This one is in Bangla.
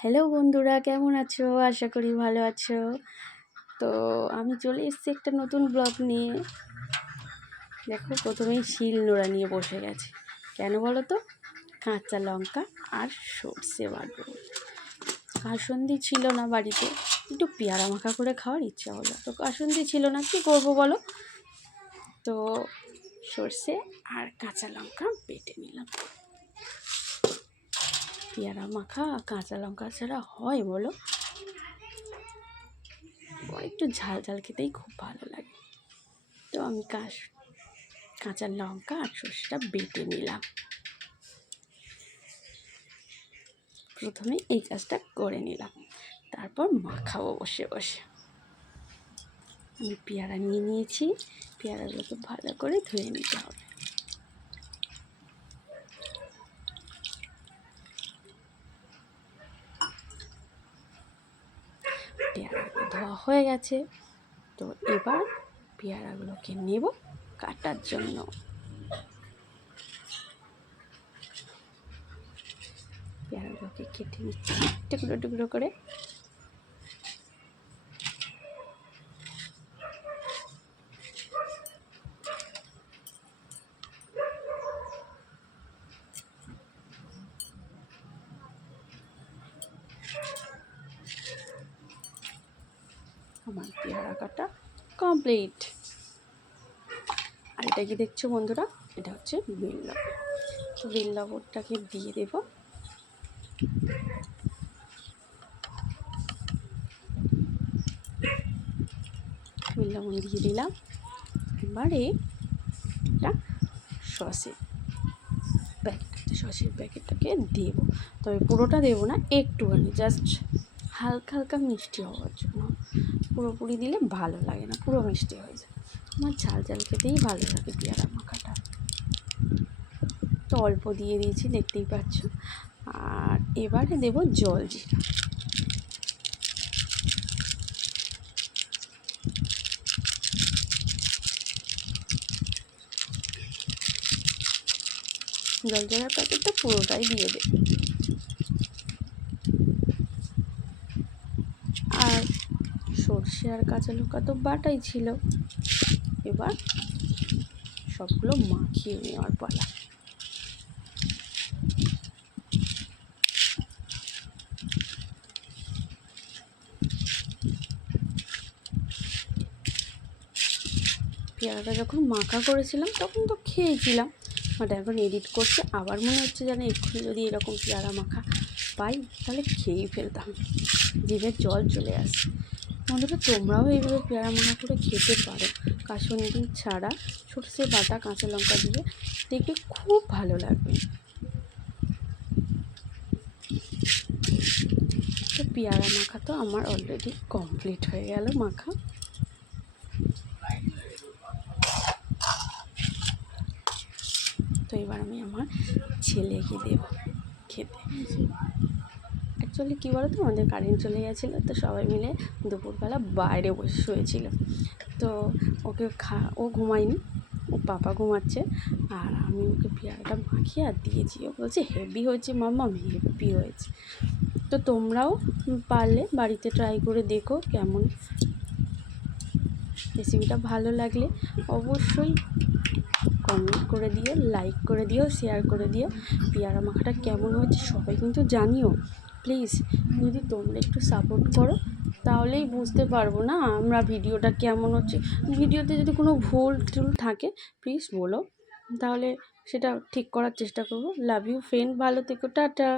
হ্যালো বন্ধুরা, কেমন আছো? আশা করি ভালো আছো। তো আমি চলে এসেছি একটা নতুন ব্লগ নিয়ে। দেখো, প্রথমেই শিল নোড়া নিয়ে বসে গেছে। কেন বলো তো? কাঁচা লঙ্কা আর সর্ষে বাটবো কাসন্দি ছিল না বাড়িতে। একটু পেয়ারা মাখা করে খাওয়ার ইচ্ছা হলো। তো কাসন্দি ছিল না, কী করব বলো? তো সর্ষে আর কাঁচা লঙ্কা বেটে নিলাম। পেয়ারা মাখা, কাঁচা লঙ্কা ছাড়া হয় বলো? একটু ঝাল ঝাল খেতেই খুব ভালো লাগে। তো আমি কাশ কাঁচা লঙ্কা আর সর্ষেটা বেটে নিলাম। প্রথমে এই কাজটা করে নিলাম। তারপর মাখাবো বসে বসে। আমি পেয়ারা নিয়ে নিয়েছি। পেয়ারাগুলোকে ভালো করে ধুয়ে নিতে হবে। পেয়ারাগুলো ধোয়া হয়ে গেছে। তো এবার পেয়ারাগুলোকে নেব কাটার জন্য। পেয়ারাগুলোকে কেটে নিচ্ছি। টুকরো টুকরো করে আমার পেয়ারা কাটা কমপ্লিট আর এটা কি দেখছ বন্ধুরা? এটা হচ্ছে বিল তো বিল লবণটাকে দিয়ে দেব। বিল লবণ দিয়ে দিলাম। এবারে এটা সসের প্যাকেট সসের প্যাকেটটাকে দেব। তবে পুরোটা দেবো না, একটুখানি জাস্ট হালকা হালকা মিষ্টি হওয়ার জন্য। পুরোপুরি দিলে ভালো লাগে না, পুরো মিষ্টি হয়ে যায়। আমার ঝাল ঝাল খেতেই ভালো লাগে পেয়ারা মাখাটা। তো অল্প দিয়ে দিয়েছি, দেখতেই পাচ্ছ। আর এবারে দেব জল জিরা। জল জিরার প্যাকেটটা পুরোটাই দিয়ে দেব আর সর্ষে আর কাঁচা লঙ্কা তো বাটাই ছিল। এবার সবগুলো মাখিয়ে নেওয়ার পালা। পেয়ারাটা যখন মাখা করেছিলাম, তখন তো খেয়েছিলাম। বাট এখন এডিট করছে আবার মনে হচ্ছে যেন এক্ষুনি যদি এরকম পেয়ারা মাখা পাই, তাহলে খেয়েই ফেলতাম। জিভে জল চলে আসে। বন্ধুরা, তোমরাও এইভাবে পেয়ারা মাখা করে খেতে পারো। কাসুন্দি ছাড়া সর্ষে বাটা কাঁচা লঙ্কা দিয়ে দেখবে খুব ভালো লাগবে। তো পেয়ারা মাখা তো আমার অলরেডি কমপ্লিট হয়ে গেল মাখা। তো এবার আমি আমার ছেলেকে দেব খেতে। অ্যাকচুয়ালি কী বলো তো আমাদের কারেন্ট চলে গেছিল, তো সবাই মিলে দুপুরবেলা বাইরে বসে শুয়েছিল। তো ওকে খা, ও ঘুমায়নি, ও পাপা ঘুমাচ্ছে, আর আমি ওকে পেয়ারাটা মাখিয়ে আর দিয়েছি। ও বলছে হেভি হয়েছে মাম্মা হেভি হয়েছে। তো তোমরাও পারলে বাড়িতে ট্রাই করে দেখো কেমন। রেসিপিটা ভালো লাগলে অবশ্যই কমেন্ট করে দিও লাইক করে দিও শেয়ার করে দিও। পেয়ারা মাখাটা কেমন হয়েছে সবাই কিন্তু জানিও। প্লিজ যদি তোমরা একটু সাপোর্ট করো, তাহলেই বুঝতে পারব না আমরা ভিডিওটা কেমন হচ্ছে। ভিডিওতে যদি কোনো ভুল টুল থাকে, প্লিজ বলো। তাহলে সেটা ঠিক করার চেষ্টা করব। লাভ ইউ ফ্রেন্ড ভালো থেকো, টাটা।